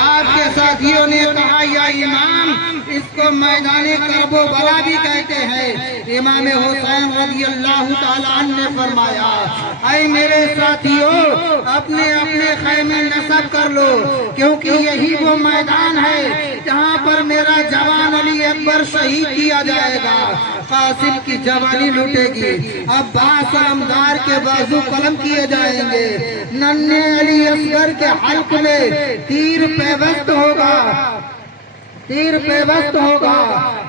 آپ کے ساتھیوں نے کہا یا امام اس کو میدان کرب و بلا بھی کہتے ہیں۔ امام حسین رضی اللہ تعالیٰ عنہ نے فرمایا اے میرے ساتھیوں اپنے اپنے خیمے نصب کر لو، کیونکہ یہی وہ میدان ہے جہاں پر میرا جوان علی اکبر شہید کیا جائے گا۔ قاسم کی جوانی لوٹے گی، عباس علمدار کے بازو قلم کیے جائیں گے، ننھے علی اصغر کے حلق میں تیر پیوست ہوگا، تیر پیوست ہوگا۔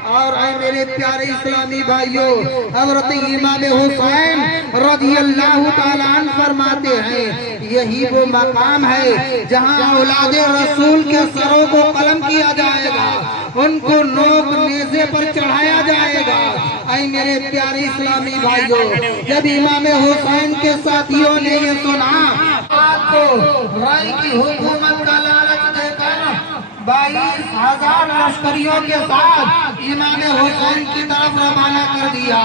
اور اے میرے پیارے اسلامی بھائیوں، حضرت امام حسین رضی اللہ تعالیٰ عنہ فرماتے ہیں یہی وہ مقام ہے جہاں اولاد رسول کے سروں کو قلم کیا جائے گا، ان کو نوک نیزے پر چڑھایا جائے گا۔ اے میرے پیارے اسلامی بھائیوں، جب امام حسین کے ساتھیوں نے یہ سنا، آپ کو رائے کی حکومت کا لالچ دے کر 22,000 لشکریوں کے ساتھ امام حسین کی طرف روانہ کر دیا۔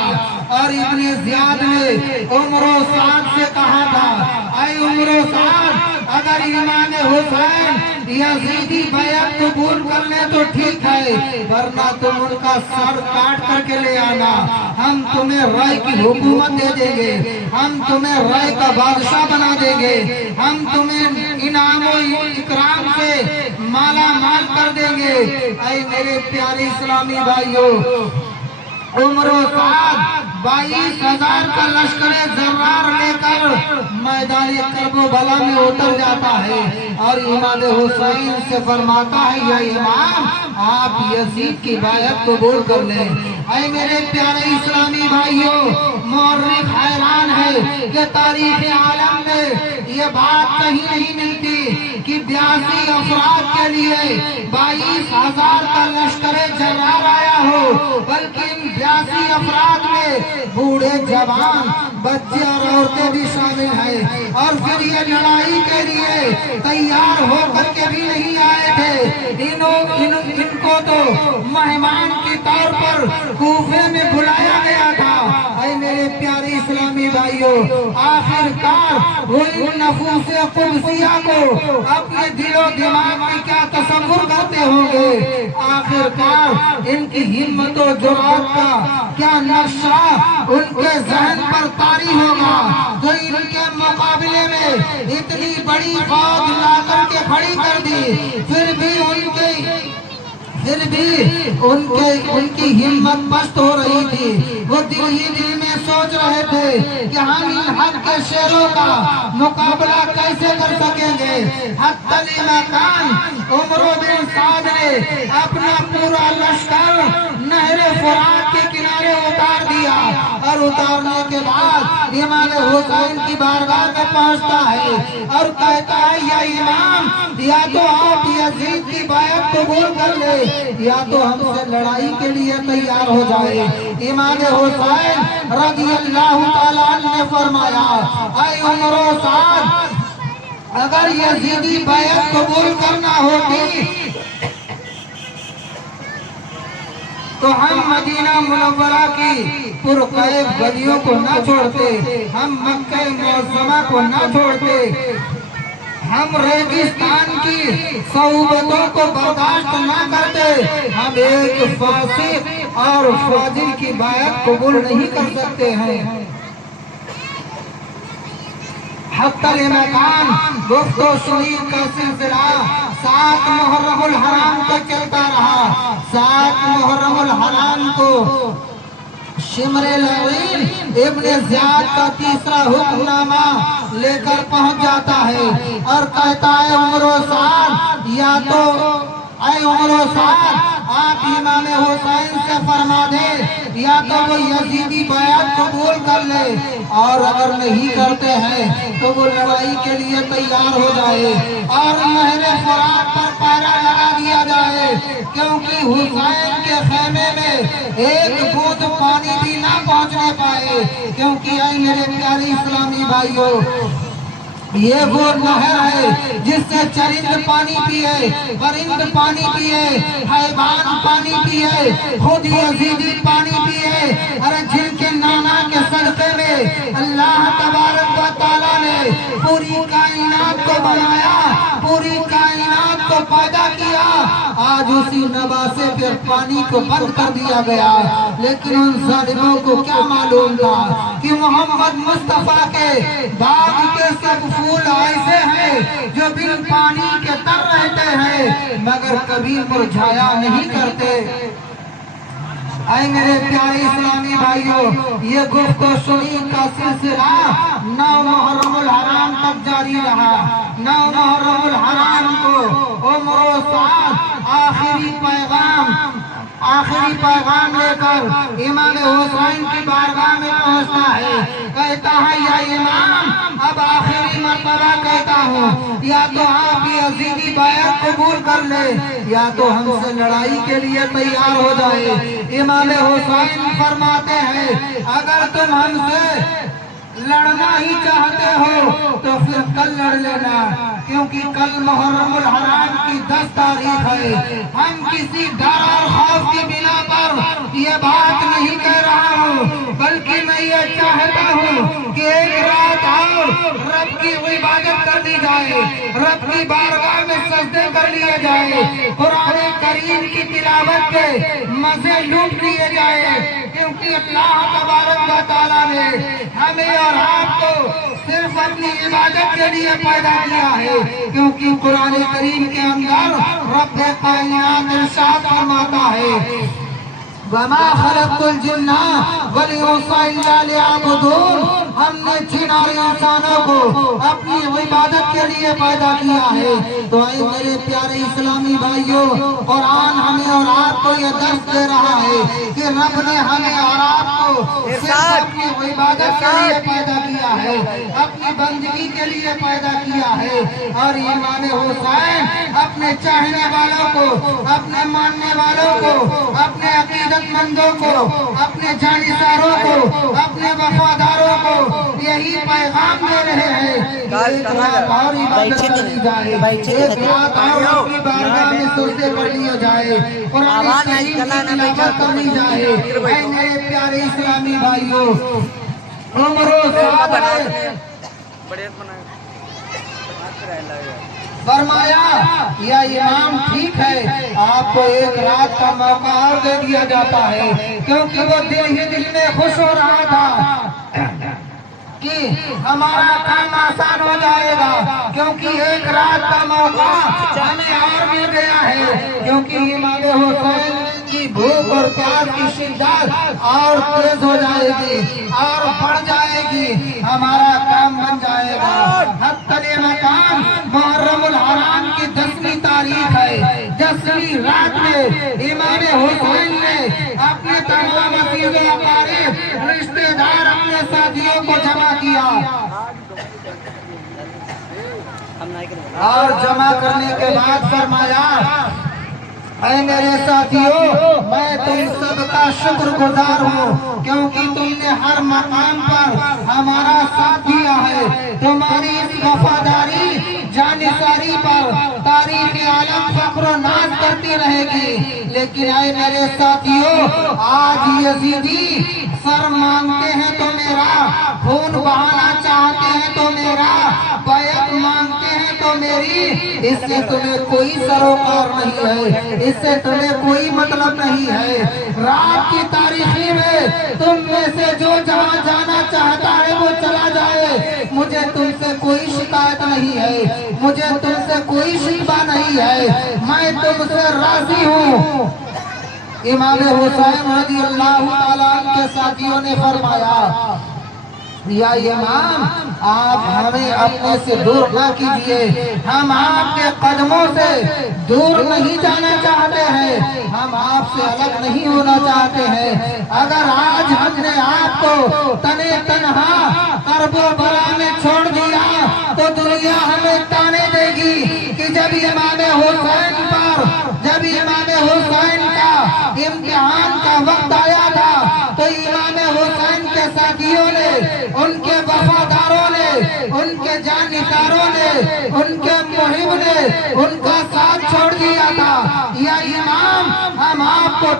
اور ابن زیاد نے عمر و سعد سے کہا تھا اے عمر و سعد اگر امام حسین یزیدی بیعت قبول کر لیں تو ٹھیک ہے، ورنہ تم ان کا سر کاٹ کر کے لے آنا، ہم تمہیں رائے کی حکومت دے دیں گے، ہم تمہیں رائے کا بادشاہ بنا دیں گے، ہم تمہیں انعام و اکرام سے مالا مال کر دیں گے۔ اے میرے پیارے اسلامی بھائیوں، عمر و سعد 22,000 کا لشکر زرار لے کر میدان کرب و بلا میں اتر جاتا ہے اور امام حسین سے فرماتا ہے یا امام آپ یزید کی بیعت قبول کر لیں۔ اے میرے پیارے اسلامی بھائیوں، مورخ حیران ہے کہ تاریخ عالم میں یہ بات کہیں نہیں ملتی کہ 82 افراد کے لیے 22,000 کا لشکر جرار آیا ہو، بلکہ ان 82 افراد میں بوڑھے جوان بچے اور عورتیں بھی شامل ہیں، اور پھر یہ لڑائی کے لیے تیار ہو کر کے بھی نہیں آئے تھے، ان کو تو مہمان کی طور پر کوفے میں بلایا گیا تھا۔ اے میرے پیارے اسلامی بھائیوں، آخر کار وہ ان نفوس قدسیہ کو اپنے دل و دماغ میں کیا تصور کرتے ہوں گے، آخر کار ان کی ہمت و جرأت کا کیا نقشہ ان کے ذہن پر طاری ہوگا جو ان کے مقابلے میں اتنی بڑی فوج لا کر کے کھڑی کر دی، پھر بھی ان کی ہمت پست ہو رہی تھی۔ وہ دل ہی دل میں سوچ رہے تھے کہ ہم ان حق کے شیروں کا مقابلہ کیسے کر سکیں گے۔ حتی الامکان عمر بن سعد نے اپنا پورا لشکر نہر فرات کے کنارے اتار دیا، اور اتارنے کے بعد امام حسین کی بارگاہ میں پہنچتا ہے اور کہتا ہے یا امام یا تو آپ یزید کی بیعت قبول کر لے یا تو ہم سے لڑائی کے لیے تیار ہو جائے۔ امام حسین رضی اللہ تعالیٰ عنہ نے فرمایا اے عمر و سعد اگر یزیدی بیعت قبول کرنا ہوتی تو ہم مدینہ منورہ کی پرقیب گلیوں کو نہ چھوڑتے، ہم مکہ معظمہ کو نہ چھوڑتے، ہم ریگستان کی صعوبتوں کو برداشت نہ کرتے، ہم ایک فاسق اور فاجر کی بیعت قبول نہیں کر سکتے ہیں۔ حتی الامکان گفت و شنید کا سلسلہ 7 محرم الحرام کو چلتا رہا۔ 7 محرم الحرام کو شمر لعین ابن زیاد کا تیسرا حکم نامہ لے کر پہنچ جاتا ہے اور کہتا ہے عمر و سعد یا تو اے عمر و سعد آپ امام حسین سے فرما دیں یا تو وہ یزیدی بیعت قبول کر لے، اور اگر نہیں کرتے ہیں تو وہ لڑائی کے لیے تیار ہو جائے اور نہر فرات پر پہرا لگا دیا جائے، کیونکہ حسین کے خیمے میں ایک بوند پانی بھی نہ پہنچنے پائے، کیونکہ اے میرے پیارے اسلامی بھائیوں یہ وہ نہر ہے جس سے چرند پانی پیے، پرند پانی پیے، حیوان پانی پیے، خود یزیدی پانی پیے، اور جن کے نانا کے صدقے میں اللہ تبارک و تعالیٰ نے پوری کائنات کو بنایا، پوری کائنات کو کو پیدا کیا، آج اسی نواسے پہ پانی کو بند کر دیا گیا، لیکن ان ظالموں کو کیا معلوم تھا کہ محمد مصطفیٰ کے باغ کے سب پھول ایسے ہیں جو بن پانی کے تر رہتے ہیں مگر کبھی مرجھایا نہیں کرتے۔ اے میرے پیارے اسلامی بھائیوں، یہ گفت و شنید کا سلسلہ 9 محرم الحرام تک جاری رہا۔ 9 محرم الحرام کو عمر و سعد آخری پیغام لے کر امام حسین کی بارگاہ میں پہنچتا ہے، کہتا ہے یا امام اب آخری مرتبہ کہتا ہوں، یا تو آپ یزیدی بیعت قبول کر لے یا تو ہم سے لڑائی کے لیے تیار ہو جائے۔ امام حسین فرماتے ہیں اگر تم ہم سے لڑنا ہی چاہتے ہو تو پھر کل لڑ لینا، کیونکہ کل محرم الحرام کی 10 تاریخ ہے۔ ہم کسی ڈر اور خوف کی بنا پر یہ بات نہیں کہہ رہا ہوں، بلکہ میں یہ چاہتا ہوں کہ ایک رات اور رب کی عبادت کر دی جائے، رب کی بارگاہ میں سجدے کر لیے جائے، قرآن کریم کی تلاوت کے مزے لوٹ لیے جائے، کیونکہ اللہ تبارک و تعالیٰ نے ہمیں اور آپ کو صرف اپنی عبادت کے لیے پیدا کیا ہے، کیونکہ قرآن کریم کے اندر رب کائنات ارشاد فرماتا ہے وَمَا خَلَقْتُ الْجِنَّ وَالْإِنسَ إِلَّا لِيَعْبُدُونِ، ہم نے جن اور انسانوں کو اپنی عبادت کے لیے پیدا کیا ہے۔ تو اے میرے پیارے اسلامی بھائیوں، قرآن ہمیں اور آپ کو یہ درس دے رہا ہے کہ رب نے ہمیں اور آپ کو صرف اپنی عبادت کے لیے پیدا کیا ہے، اپنی بندگی کے لیے پیدا کیا ہے۔ اور امام حسین اپنے چاہنے والوں کو، اپنے ماننے والوں کو، اپنے عقیدت مندوں کو، اپنے جانشاروں کو، اپنے وفاداروں کو یہی پیغام دے رہے ہیں کہ ایک رات اور عبادت کر لی جائے، ایک رات اور اپنی بارگاہ میں سجدے کر لیے جائے، قرآن کریم کی تلاوت کر لی جائے۔ اے میرے پیارے اسلامی بھائیوں، عمر و سعد فرمایا یا امام ٹھیک ہے، آپ کو ایک رات کا موقع اور دے دیا جاتا ہے، کیونکہ وہ دل ہی دل میں خوش ہو رہا تھا کہ ہمارا کام آسان ہو جائے گا، کیونکہ ایک رات کا موقع ہمیں اور مل گیا ہے، کیونکہ امام حسین کی بھوک اور پیاس کی شدت اور تیز ہو جائے گی اور بڑھ جائے گی، ہمارا کام بن جائے گا۔ حتی مقام محرم الحرام کی 10ویں تاریخ ہے، 10ویں رات میں امام حسین نے اپنے تمام عزیز و اقارب، رشتہ دار، اپنے ساتھیوں کو جمع کیا اور جمع کرنے کے بعد فرمایا اے میرے ساتھیوں، میں تم سب کا شکر گزار ہوں، کیونکہ تم نے ہر مقام پر ہمارا ساتھ دیا ہے۔ تمہاری اس وفاداری جانشاری پر تاریخ عالم فخر و ناز کرتی رہے گی۔ لیکن اے میرے ساتھیوں، آج یزیدی سر مانگتے ہیں تو میرا، خون بہانا چاہتے ہیں تو میرا، بیعت مانگتے ہیں تو میری، اس سے تمہیں کوئی سروکار نہیں ہے، اس سے تمہیں کوئی مطلب نہیں ہے۔ رات کی تاریخی میں تم میں سے جو جہاں جانا چاہتا ہے وہ چلا جائے، مجھے تم سے کوئی شکایت نہیں ہے، مجھے تم سے کوئی شکوہ نہیں ہے، میں تم سے راضی ہوں۔ امام حسین رضی اللہ تعالیٰ عنہ کے ساتھیوں نے فرمایا یا امام آپ ہمیں اپنے سے دور نہ کیجئے، ہم آپ کے قدموں سے دور نہیں جانا چاہتے ہیں، ہم آپ سے الگ نہیں ہونا چاہتے ہیں۔ اگر آج ہم نے آپ کو تنے تنہا کرب و بلا میں چھوڑ دیا تو دنیا ہمیں تانے دے گی کہ جب امام حسین کا امتحان کا وقت آیا تھا تو امام حسین کے ساتھیوں نے، ان کے وفاداروں نے، ان کے جانشاروں نے، ان کے محب نے ان کا ساتھ چھوڑ دیا تھا۔ یا امام ہم آپ کو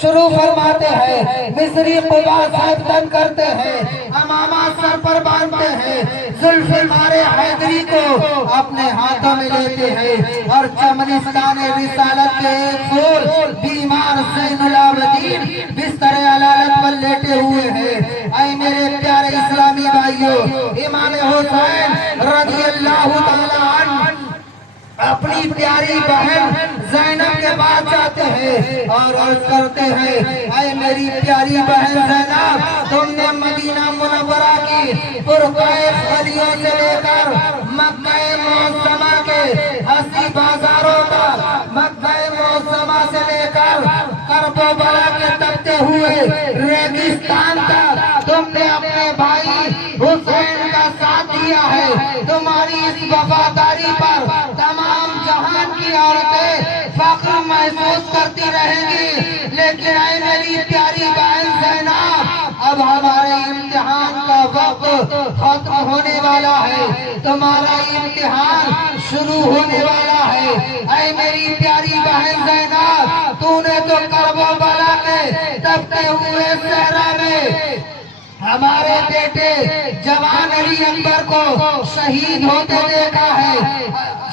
شروع فرماتے ہیں، مصری قبا صاحب تن کرتے ہیں، امامہ سر پر باندھتے ہیں، ذوالفقار حیدری کو اپنے ہاتھوں میں لیتے ہیں اور چمنستان رسالت کے ایک پھول بیمار زین العابدین بستر علالت پر لیٹے ہوئے ہیں۔ اے میرے پیارے اسلامی بھائیوں، امام حسین رضی اللہ تعالی عنہ اپنی پیاری بہن زینب کے پاس جاتے ہیں اور عرض کرتے ہیں، اے میری پیاری بہن زینب، تم نے مدینہ منورہ کی پرخیف گلیوں سے لے کر مکہ معظمہ کے حسی بازاروں تک، مکہ معظمہ سے لے کر کرب و بلا کے تپتے ہوئے ریگستان تک تم نے اپنے بھائی حسین کا ساتھ دیا ہے۔ تمہاری اس وفاداری پر تمام جہان کی عورتیں فخر محسوس کرتی رہیں گی، لیکن اے میری پیاری بہن زینب، اب ہمارے امتحان کا وقت ختم ہونے والا ہے، تمہارا امتحان شروع ہونے والا ہے۔ اے میری پیاری بہن زینب، تو نے تو کرب و بلا کے تپتے ہوئے صحرا میں ہمارے بیٹے جوان علی اکبر کو شہید ہوتے دیکھا ہے،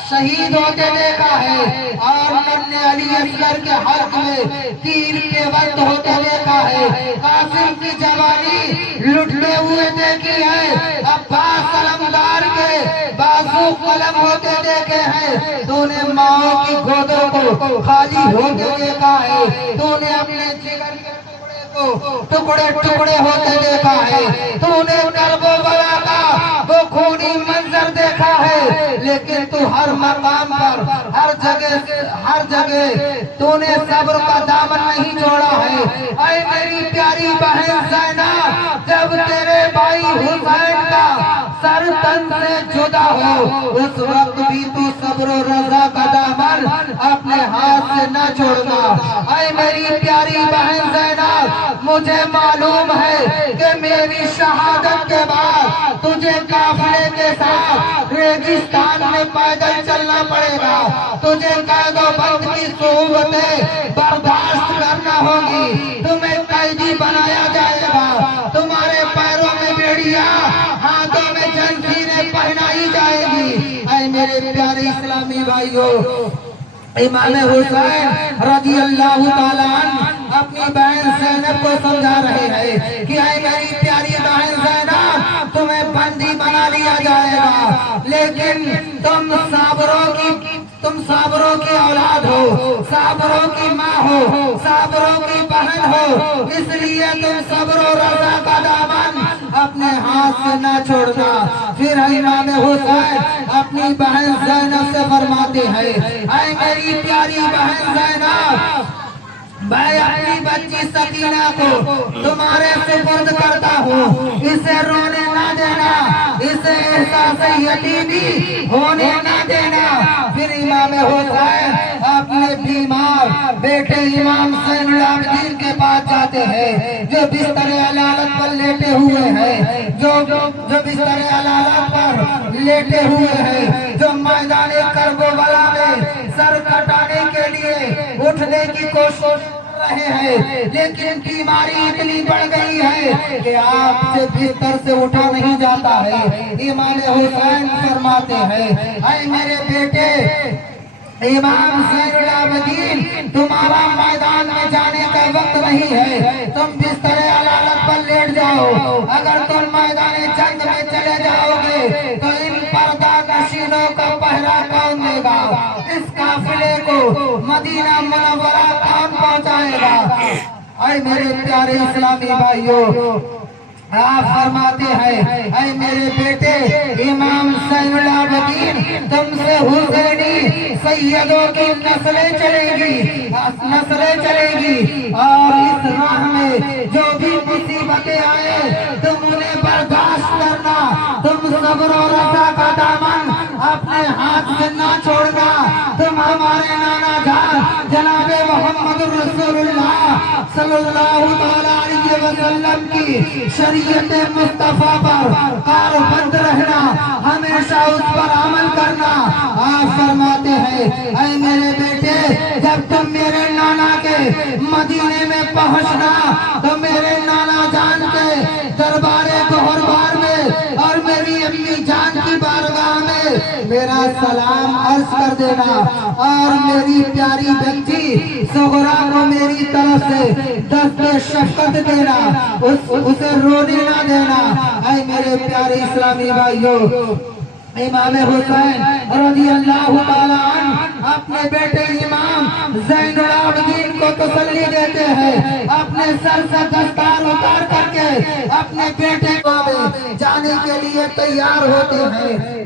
شہید ہوتے دیکھا ہے، اور مرنے علی اصغر کے حلق میں تیر پیوست ہوتے دیکھا ہے، قاسم کی جوانی لٹتے ہوئے دیکھی ہے، عباس علمدار کے بازو قلم ہوتے دیکھے ہیں، تو نے ماں کی گودوں کو خالی ہوتے دیکھا ہے، تو نے اپنے جگر کے ٹکڑے ٹکڑے ہوتے دیکھا ہے، تو نے کرب و بلا کا وہ خونی منظر دیکھا ہے، لیکن تو ہر مقام پر ہر جگہ تو نے صبر کا دامن نہیں چھوڑا ہے۔ اے میری پیاری بہن زینب، جب تیرے بھائی حسین کا سر تن سے جدا ہو، اس وقت بھی تو صبر و رضا کا دامن اپنے ہاتھ سے نہ چھوڑنا۔ اے میری پیاری بہن زینب، مجھے معلوم ہے کہ میری شہادت کے بعد تجھے قافلے کے ساتھ ریگستان میں پیدل چلنا پڑے گا، تجھے قید و بند کی صعوبتیں برداشت کرنا ہوگی، تمہیں قیدی بنایا جائے گا، تمہارے پیروں میں بیڑیاں، ہاتھوں میں زنجیریں پہنائی جائے گی۔ اے میرے پیارے اسلامی بھائیوں، امام حسین رضی اللہ تعالیٰ عنہ اپنی بہن زینب کو سمجھا رہے ہیں کہ اے میری پیاری بہن زینب، تمہیں بندی بنا لیا جائے گا، لیکن تم صابروں کی اولاد ہو، صابروں کی ماں ہو، صابروں کی بہن ہو، اس لیے تم صبر و رضا کا دامن اپنے ہاتھ سے نہ چھوڑنا۔ پھر امام حسین اپنی بہن زینب سے فرماتے ہیں، اے میری پیاری بہن زینب، میں اپنی بچی سکینہ کو تمہارے سپرد کرتا ہوں، اسے رونے نہ دینا، اسے احساس یتیمی ہونے نہ دینا۔ پھر امام حسین اپنے بیمار بیٹے امام زین العابدین کے پاس جاتے ہیں، جو بستر علالت پر لیٹے ہوئے ہیں، جو بستر علالت پر لیٹے ہوئے ہیں، جو میدان کرب و بلا میں سر کٹانے کے لیے اٹھنے کی کوشش رہے ہیں، لیکن بیماری اتنی بڑھ گئی ہے کہ آپ سے بستر سے اٹھا نہیں جاتا ہے۔ امام حسین فرماتے ہیں، اے میرے بیٹے امام زین العابدین، تمہارا میدان میں جانے کا وقت نہیں ہے، تم بستر علالت پر لیٹ جاؤ، اگر تم میدان جنگ میں چلے جاؤ گے تو ان پردہ نشینوں کا پہرا کون دے گا، اس قافلے کو مدینہ منورہ کون پہنچائے گا۔ اے میرے پیارے اسلامی بھائیوں، آپ فرماتے ہیں، اے میرے بیٹے امام زین العابدین، تم سے حسینی سیدوں کی نسلیں چلیں گی، اور اس راہ میں جو بھی مصیبتیں آئے تم انہیں برداشت کرنا، تم صبر و رضا کا دامن اپنے ہاتھ سے نہ چھوڑنا، تم ہمارے نانا جان جناب محمد رسول اللہ صلی اللہ علیہ وسلم کی شریعت مصطفیٰ پر کاربند رہنا، ہمیشہ اس پر عمل کرنا۔ آپ فرماتے ہیں، اے میرے بیٹے، جب تم میرے نانا کے مدینے میں میرا سلام عرض کر دینا اور میری پیاری بچی صغرا کو میری طرف سے دست شفقت دینا، اسے رونے نہ دینا۔ اے میرے پیارے اسلامی بھائیوں، امام حسین رضی اللہ تعالیٰ عنہ اپنے بیٹے امام زین العابدین کو تسلی دیتے ہیں، اپنے سر سے دستار اتار کر کے اپنے بیٹے کو جانے کے لیے تیار ہوتے ہیں۔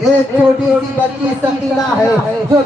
ایک چھوٹی سی بچی سکینہ ہے جو